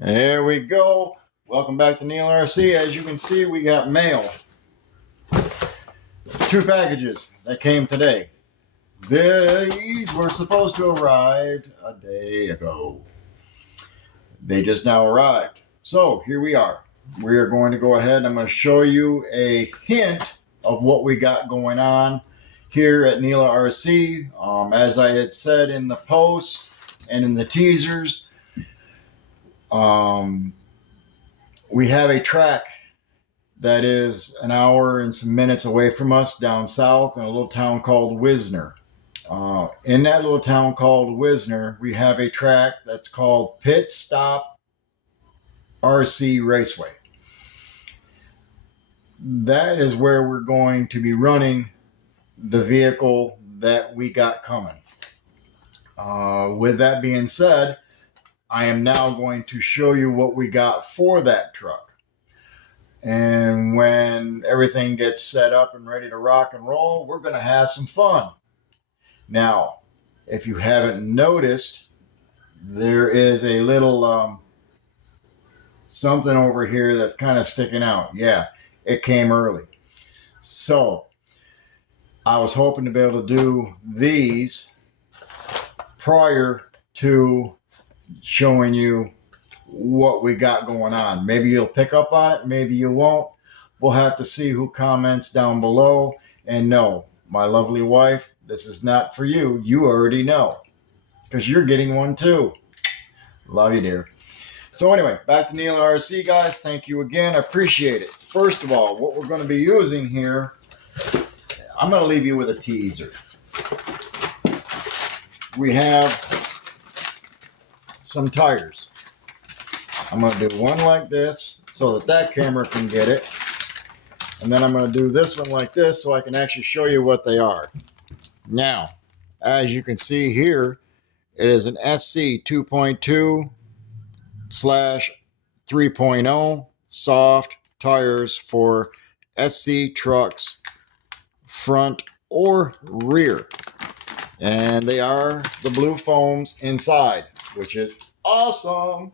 There we go. Welcome back to Neil RC. As you can see, we got mail. 2 packages that came today. These were supposed to arrive a day ago. They just now arrived. So here we are. We are going to go ahead and I'm going to show you a hint of what we got going on here at Neil RC. As I had said in the post and in the teasers, we have a track that is an hour and some minutes away from us down south in a little town called Wisner. In that little town called Wisner, we have a track that's called Pit Stop RC Raceway. That is where we're going to be running the vehicle that we got coming. With that being said, I am now going to show you what we got for that truck. And when everything gets set up and ready to rock and roll, we're going to have some fun. Now, if you haven't noticed, there is a little something over here that's kind of sticking out. Yeah, it came early. So I was hoping to be able to do these prior to showing you what we got going on. Maybe you'll pick up on it, maybe you won't. We'll have to see who comments down below. And no, my lovely wife, this is not for you. You already know, because you're getting one too. Love you, dear. So anyway, back to Neil RC, guys. Thank you again. I appreciate it. First of all, what we're going to be using here, I'm going to leave you with a teaser. We have some tires. I'm going to do one like this so that that camera can get it. And then I'm going to do this one like this so I can actually show you what they are. Now, as you can see here, it is an SC 2.2/3.0 soft tires for SC trucks, front or rear. And they are the blue foams inside, which is awesome.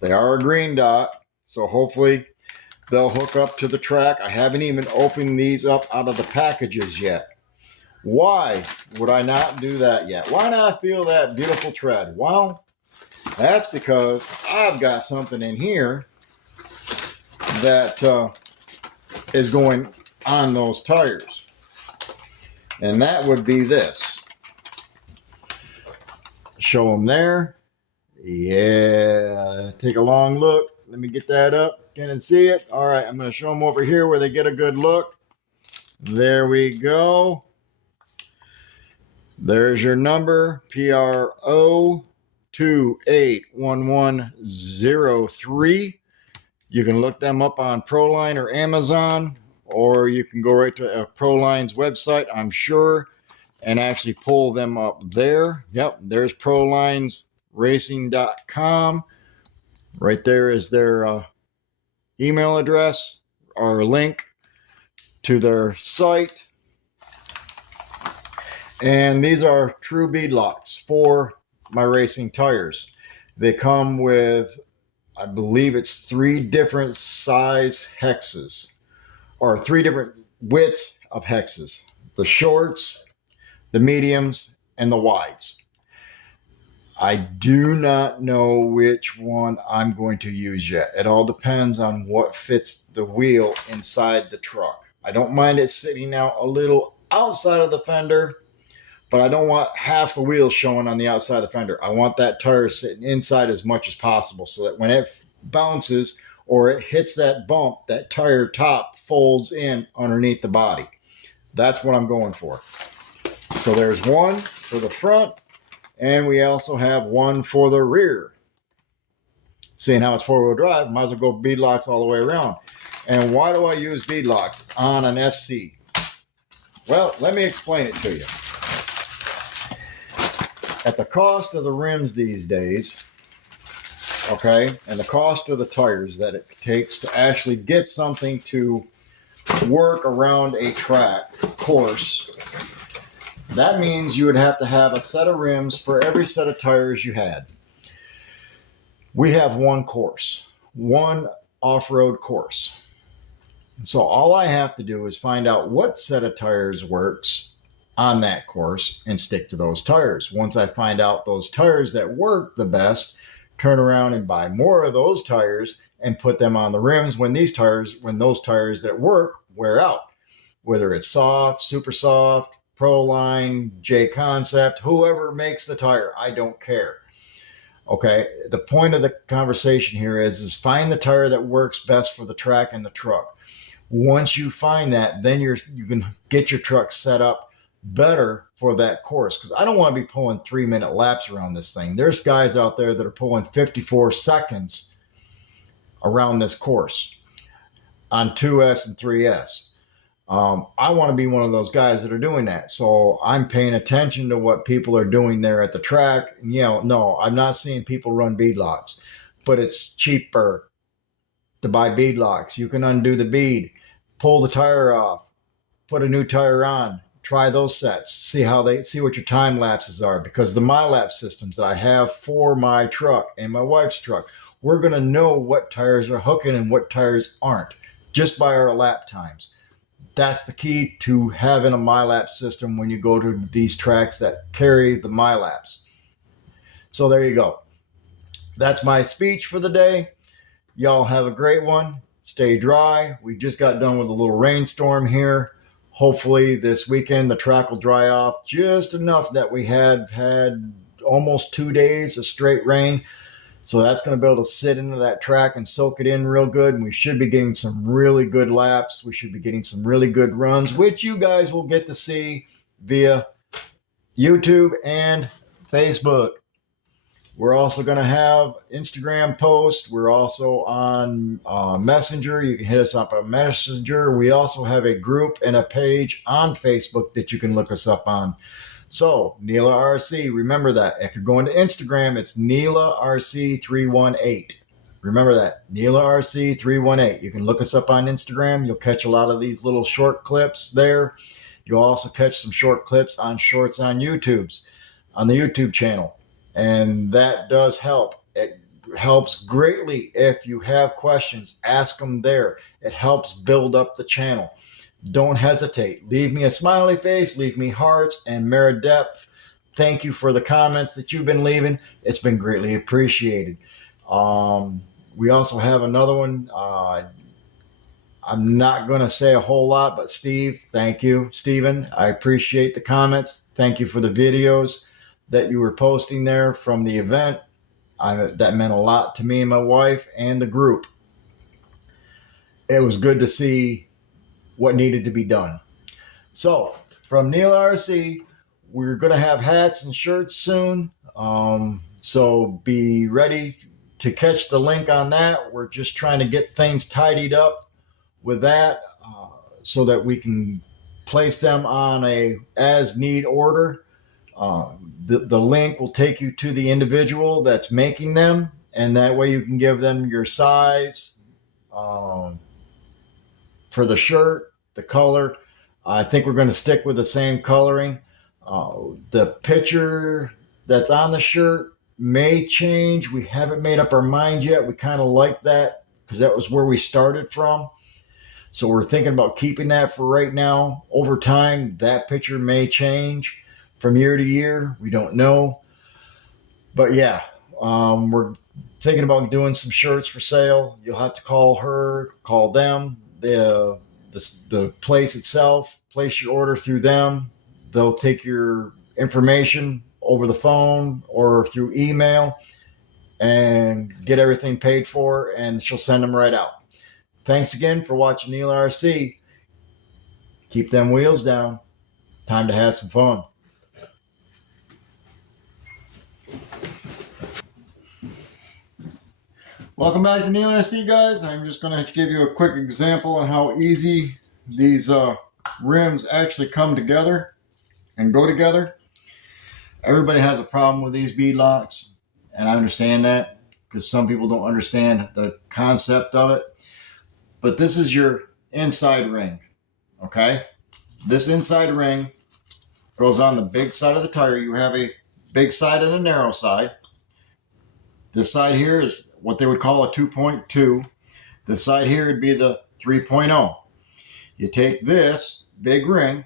They are a green dot, so hopefully they'll hook up to the track. I haven't even opened these up out of the packages yet. Why would I not do that yet? Why not feel that beautiful tread? Well, that's because I've got something in here that is going on those tires. And that would be this. Show them there. Yeah, take a long look. Let me get that up. Can you see it? All right, I'm going to show them over here where they get a good look. There we go. There's your number, PRO 281103. You can look them up on Proline or Amazon, or you can go right to Proline's website, I'm sure, and actually pull them up there. Yep, there's Proline-Racing-Engines.com. Right there is their email address or link to their site. And these are true bead locks for my racing tires. They come with, I believe it's 3 different size hexes, or 3 different widths of hexes. The shorts, the mediums, and the wides. I do not know which one I'm going to use yet. It all depends on what fits the wheel inside the truck. I don't mind it sitting out a little outside of the fender, but I don't want half the wheel showing on the outside of the fender. I want that tire sitting inside as much as possible so that when it bounces or it hits that bump, that tire top folds in underneath the body. That's what I'm going for. So there's one for the front, and we also have one for the rear. Seeing how it's 4-wheel drive, might as well go bead locks all the way around. And why do I use bead locks on an SC? Well, let me explain it to you. At the cost of the rims these days, okay, and the cost of the tires that it takes to actually get something to work around a track course, that means you would have to have a set of rims for every set of tires you had. We have one course, one off-road course. So all I have to do is find out what set of tires works on that course and stick to those tires. Once I find out those tires that work the best, turn around and buy more of those tires and put them on the rims when those tires that work wear out. Whether it's soft, super soft, Proline, J Concept, whoever makes the tire, I don't care. Okay, the point of the conversation here is find the tire that works best for the track and the truck. Once you find that, then you can get your truck set up better for that course. Because I don't want to be pulling 3-minute laps around this thing. There's guys out there that are pulling 54 seconds around this course on 2S and 3S. I want to be one of those guys that are doing that. So I'm paying attention to what people are doing there at the track. No, I'm not seeing people run beadlocks, but it's cheaper to buy beadlocks. You can undo the bead, pull the tire off, put a new tire on, try those sets, see what your time lapses are, because the MyLapse systems that I have for my truck and my wife's truck, we're going to know what tires are hooking and what tires aren't just by our lap times. That's the key to having a MyLapse system when you go to these tracks that carry the MyLapse. So there you go. That's my speech for the day. Y'all have a great one. Stay dry. We just got done with a little rainstorm here. Hopefully this weekend the track will dry off just enough that we had almost 2 days of straight rain. So that's going to be able to sit into that track and soak it in real good. And we should be getting some really good laps. We should be getting some really good runs, which you guys will get to see via YouTube and Facebook. We're also going to have Instagram posts. We're also on Messenger. You can hit us up on Messenger. We also have a group and a page on Facebook that you can look us up on. So, Neela RC, remember that. If you're going to Instagram, it's Neela RC318. Remember that, Neela RC318. You can look us up on Instagram. You'll catch a lot of these little short clips there. You'll also catch some short clips on shorts on the YouTube channel. And that does help. It helps greatly if you have questions. Ask them there. It helps build up the channel. Don't hesitate. Leave me a smiley face, leave me hearts, and Mara Depth, thank you for the comments that you've been leaving. It's been greatly appreciated. We also have another one. I'm not going to say a whole lot, but Steve, thank you. Steven, I appreciate the comments. Thank you for the videos that you were posting there from the event. That meant a lot to me and my wife and the group. It was good to see what needed to be done. So from Neela RC, we're going to have hats and shirts soon. So be ready to catch the link on that. We're just trying to get things tidied up with that so that we can place them on a as need order. The link will take you to the individual that's making them, and that way you can give them your size for the shirt, the color. I think we're going to stick with the same coloring. The picture that's on the shirt may change. We haven't made up our mind yet. We kind of like that because that was where we started from. So we're thinking about keeping that for right now. Over time, that picture may change from year to year. We don't know. But yeah, we're thinking about doing some shirts for sale. You'll have to call them. The place itself, place your order through them. They'll take your information over the phone or through email and get everything paid for, and she'll send them right out. Thanks again for watching Neela RC. Keep them wheels down. Time to have some fun. Welcome back to Neela RC, guys. I'm just going to give you a quick example on how easy these rims actually come together and go together. Everybody has a problem with these bead locks, and I understand that because some people don't understand the concept of it. But this is your inside ring, okay? This inside ring goes on the big side of the tire. You have a big side and a narrow side. This side here is what they would call a 2.2. This side here would be the 3.0. You take this big ring,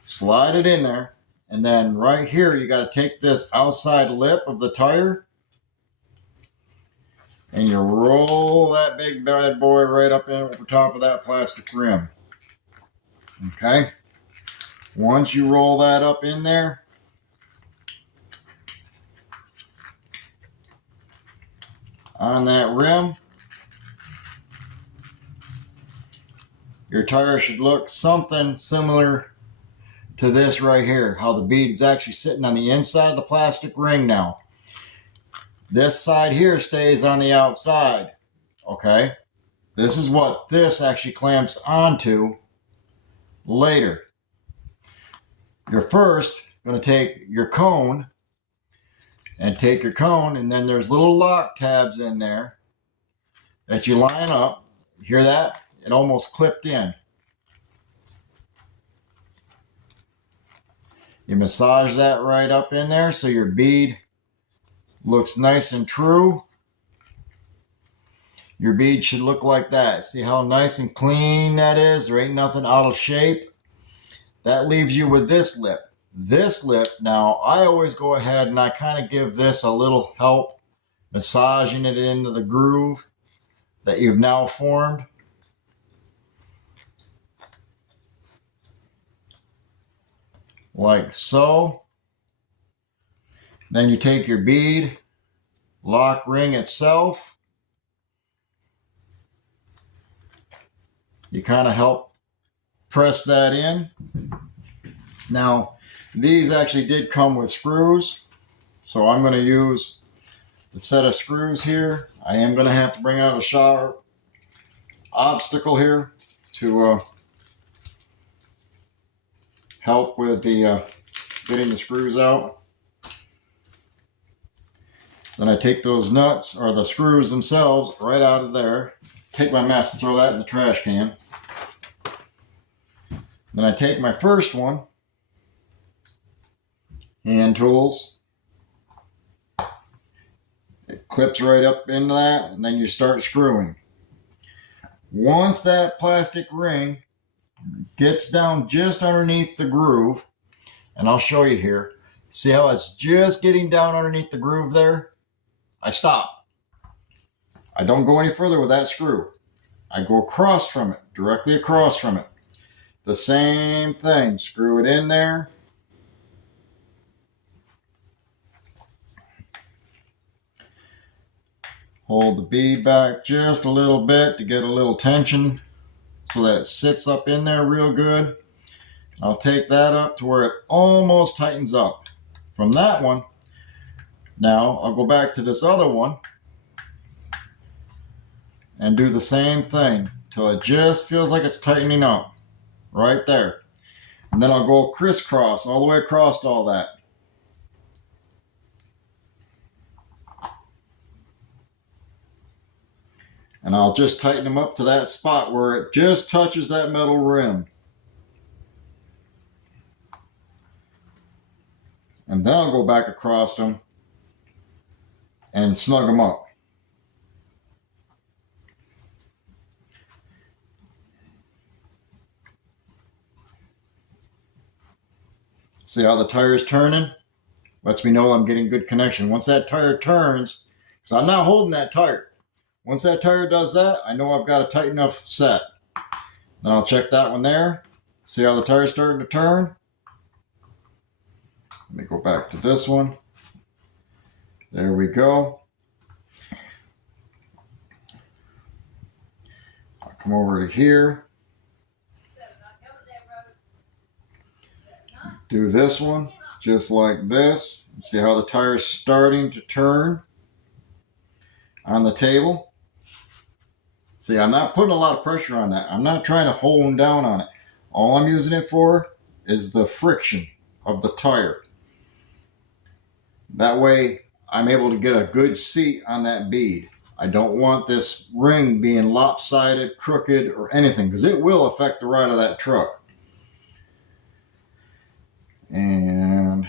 slide it in there, and then right here you got to take this outside lip of the tire and you roll that big bad boy right up in over top of that plastic rim. Okay? Once you roll that up in there, on that rim, your tire should look something similar to this right here. How the bead is actually sitting on the inside of the plastic ring now. This side here stays on the outside. Okay? This is what this actually clamps onto later. You're first going to take your cone and then there's little lock tabs in there that you line up. Hear that? It almost clipped in. You massage that right up in there so your bead looks nice and true. Your bead should look like that. See how nice and clean that is? There ain't nothing out of shape. That leaves you with this lip. This lip, now I always go ahead and I kind of give this a little help, massaging it into the groove that you've now formed. Like so. Then you take your bead, lock ring itself. You kind of help press that in. Now, these actually did come with screws, so I'm going to use the set of screws here. I am going to have to bring out a sharp obstacle here to help with the getting the screws out. Then I take those nuts, or the screws themselves, right out of there. Take my mess and throw that in the trash can. Then I take my first one, hand tools. It clips right up into that, and then you start screwing. Once that plastic ring gets down just underneath the groove, and I'll show you here. See how it's just getting down underneath the groove there? I stop. I don't go any further with that screw. I go across from it, directly across from it. The same thing, screw it in there. Hold the bead back just a little bit to get a little tension so that it sits up in there real good. I'll take that up to where it almost tightens up. From that one, now I'll go back to this other one and do the same thing till it just feels like it's tightening up right there. And then I'll go crisscross all the way across all that. And I'll just tighten them up to that spot where it just touches that metal rim. And then I'll go back across them and snug them up. See how the tire's turning? Lets me know I'm getting good connection. Once that tire turns, because I'm not holding that tire. Once that tire does that, I know I've got a tight enough set. Then I'll check that one there. See how the tire's starting to turn? Let me go back to this one. There we go. I'll come over to here. Do this one just like this. See how the tire is starting to turn on the table? See, I'm not putting a lot of pressure on that. I'm not trying to hold down on it. All I'm using it for is the friction of the tire. That way, I'm able to get a good seat on that bead. I don't want this ring being lopsided, crooked, or anything, because it will affect the ride of that truck. And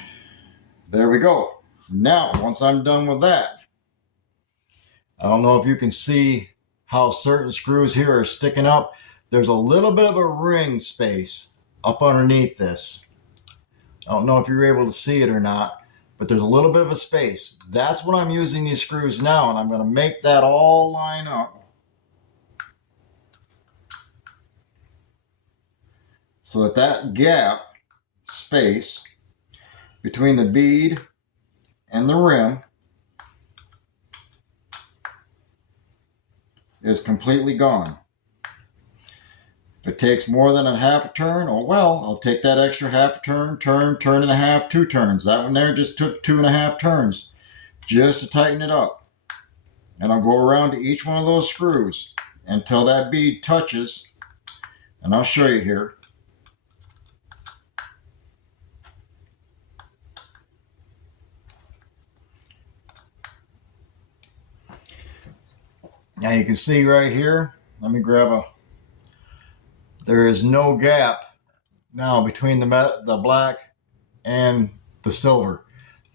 there we go. Now, once I'm done with that, I don't know if you can see how certain screws here are sticking up. There's a little bit of a ring space up underneath this. I don't know if you're able to see it or not, but there's a little bit of a space. That's what I'm using these screws now, and I'm going to make that all line up so that that gap space between the bead and the rim is completely gone. If it takes more than a half a turn, oh well, I'll take that extra half a turn, turn and a half, 2 turns. That one there just took 2.5 turns just to tighten it up. And I'll go around to each one of those screws until that bead touches, and I'll show you here. Now you can see right here, let me grab a, there is no gap now between the black and the silver.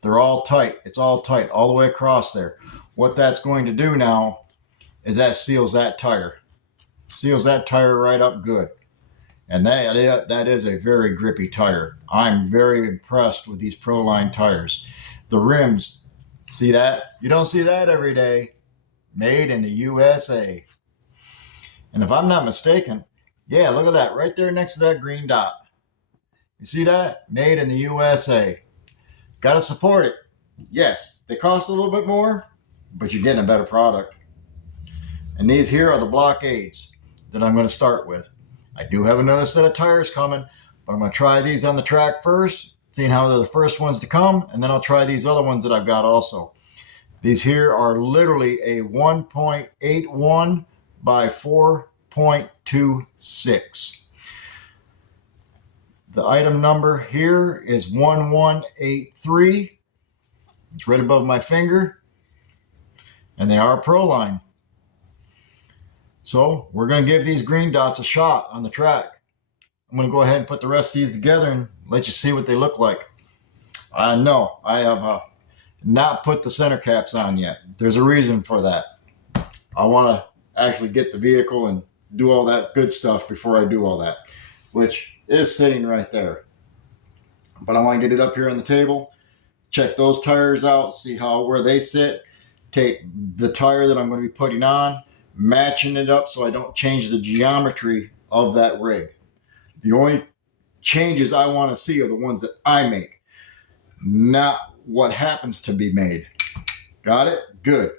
They're all tight. It's all tight all the way across there. What that's going to do now is that seals that tire. Seals that tire right up good. And that is a very grippy tire. I'm very impressed with these Proline tires. The rims, see that? You don't see that every day. Made in the USA. And if I'm not mistaken, yeah, look at that right there next to that green dot. You see that? Made in the USA. Got to support it. Yes, they cost a little bit more, but you're getting a better product. And these here are the blockades that I'm going to start with. I do have another set of tires coming, but I'm going to try these on the track first, seeing how they're the first ones to come, and then I'll try these other ones that I've got also. These here are literally a 1.81 by 4.26. The item number here is 1183. It's right above my finger, and they are Proline. So we're going to give these green dots a shot on the track. I'm going to go ahead and put the rest of these together and let you see what they look like. I know I have not put the center caps on yet. There's a reason for that. I want to actually get the vehicle and do all that good stuff before I do all that, which is sitting right there. But I want to get it up here on the table, check those tires out, see where they sit, take the tire that I'm going to be putting on, matching it up so I don't change the geometry of that rig. The only changes I want to see are the ones that I make, not what happens to be made. Got it? Good.